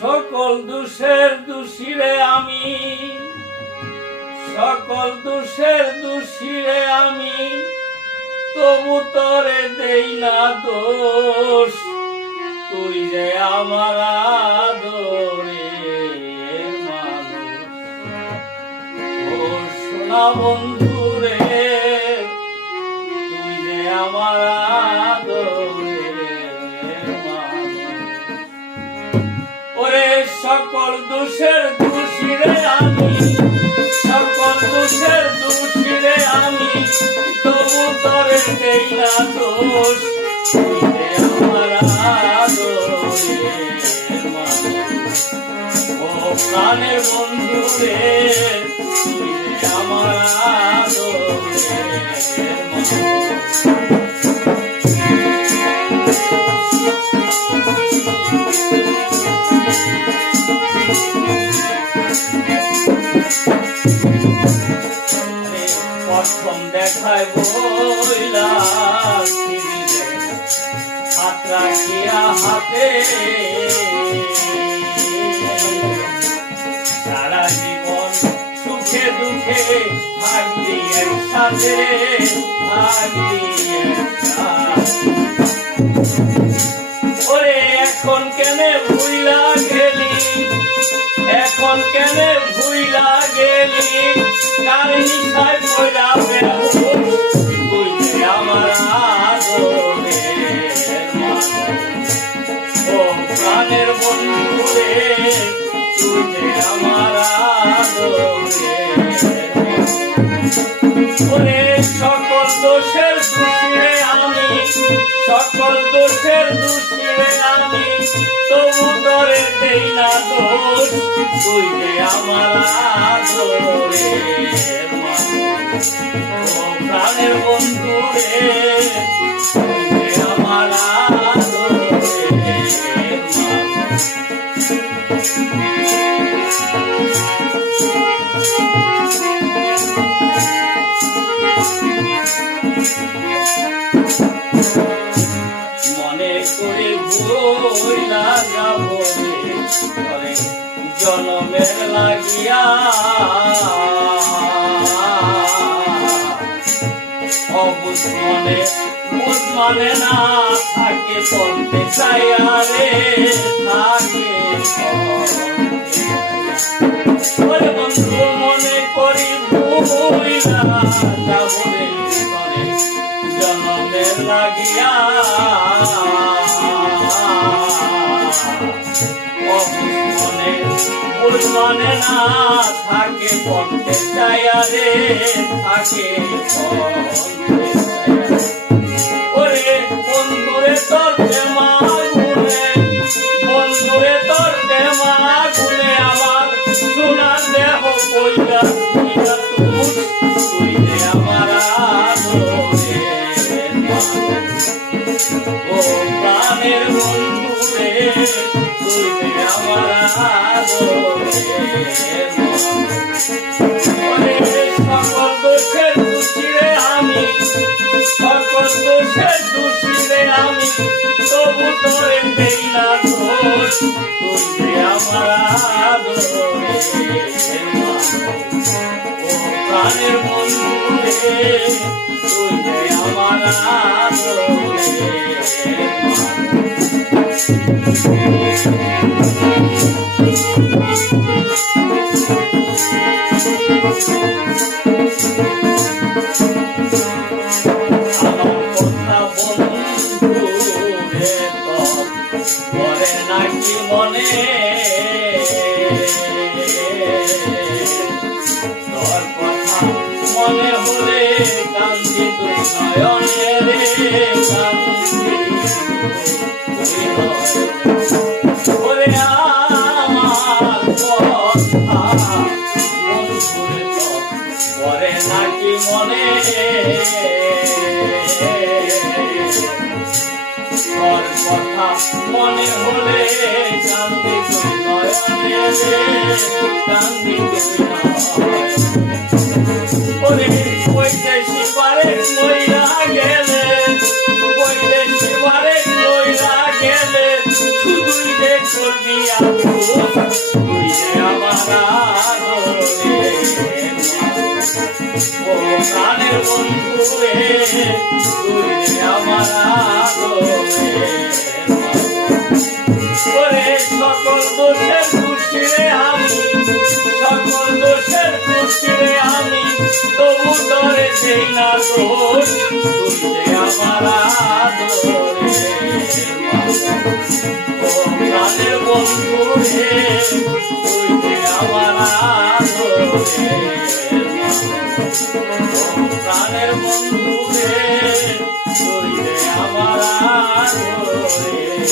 সকল দোষের দোষীরে আমি, সকল দোষের দোষীরে আমি, তবু তোরে দেই না দোষ। তুই যে আমার আদরের মানুষ। ও সোনা বন্ধু রে, তুই যে আমার আদরের মানুষ। ওরে সকল দোষের দোষীরে আমি, সকল দোষের দোষীরে আমি, তবু তোরে দেই না দোষ। তুই যে আমার আদরের মানুষ। ও প্রাণের বন্ধু রে, তুই যে আমার আদরের মানুষ। প্রথম দেখায় বইলা হাত রাখিয়া হাতে, সারা জীবন সুখে দুঃখে থাকবি একসাথে, থাকবি একসাথে। ওরে এখন কেনে ভুইলা গেলি, এখন কেনে ভুইলা গেলি, কার নিশায় পয়রা বেহুশ। তুই যে আমার আদরের মানুষ। ও প্রাণের বন্ধু রে, তুই যে আমার আদরের মানুষ। ওরে সকল দোষের দোষীরে আমি, সকল দোষের দোষীরে আমি, তবু তোরে দেই না দোষ। তুই যে আমার আদরের মানুষ। ও প্রাণের বন্ধু রে, তুই যে আমার আদরের মানুষ। মনে করে ভুইলা যাব রে জনমের লাগিয়া, অবুঝ মনে বুঝ মানে না থাকে, চলতে চাইয়া রে থাকে। ওরে বন্ধু মনে করি ভুইলা যাব রে জনমের লাগিয়া, মানে না থাকে পথে চাইয়া রে থাকে। ওরে বন্ধুরে তোর প্রেমা গুনে, বন্ধুরে তোর প্রেমা গুনে আমার সোনার দেহ কইরা কইরা তুই, তুই যে আমার আদরের মানুষ। ও প্রাণের বন্ধু রে, তুই যে আমার আদরের মানুষ। ওরে সকল দোষের দোষীরে আমি, সকল দোষের দোষীরে আমি, তবু তোরে দেই না দোষ। তুই যে আমার আদরের মানুষ। ও প্রাণের বন্ধু রে, তুই যে আমার আদরের মানুষ। নাকি মনে তোর কথা মনে হলে কান্দি তুই নয়নে রে, কান্দি ওরে আমার কথা বন্ধুরে তোর পরে নাকি মনে, তোর কথা মনে হলে কান্দি তুই নয়নে রে, কান্দি তুই নয়নে। ওরে ওই যে শিবারে লইয়া গেলে, ওই যে শিবারে লইয়া গেলে, শুধুই যে করবি তুই যে আমার আদরের ও প্রাণের বন্ধু রে তুই যে আমার আদরের ওরে সকল দোষের দোষী রে আমি সকল দোষের দোষী রে আমি তবু তরে সেই না দোষ তুই যে আমার আদরের ও প্রাণের বন্ধু রে তুই যে আমার আদরের ও প্রাণের বন্ধু রে তুই যে আমার আদরের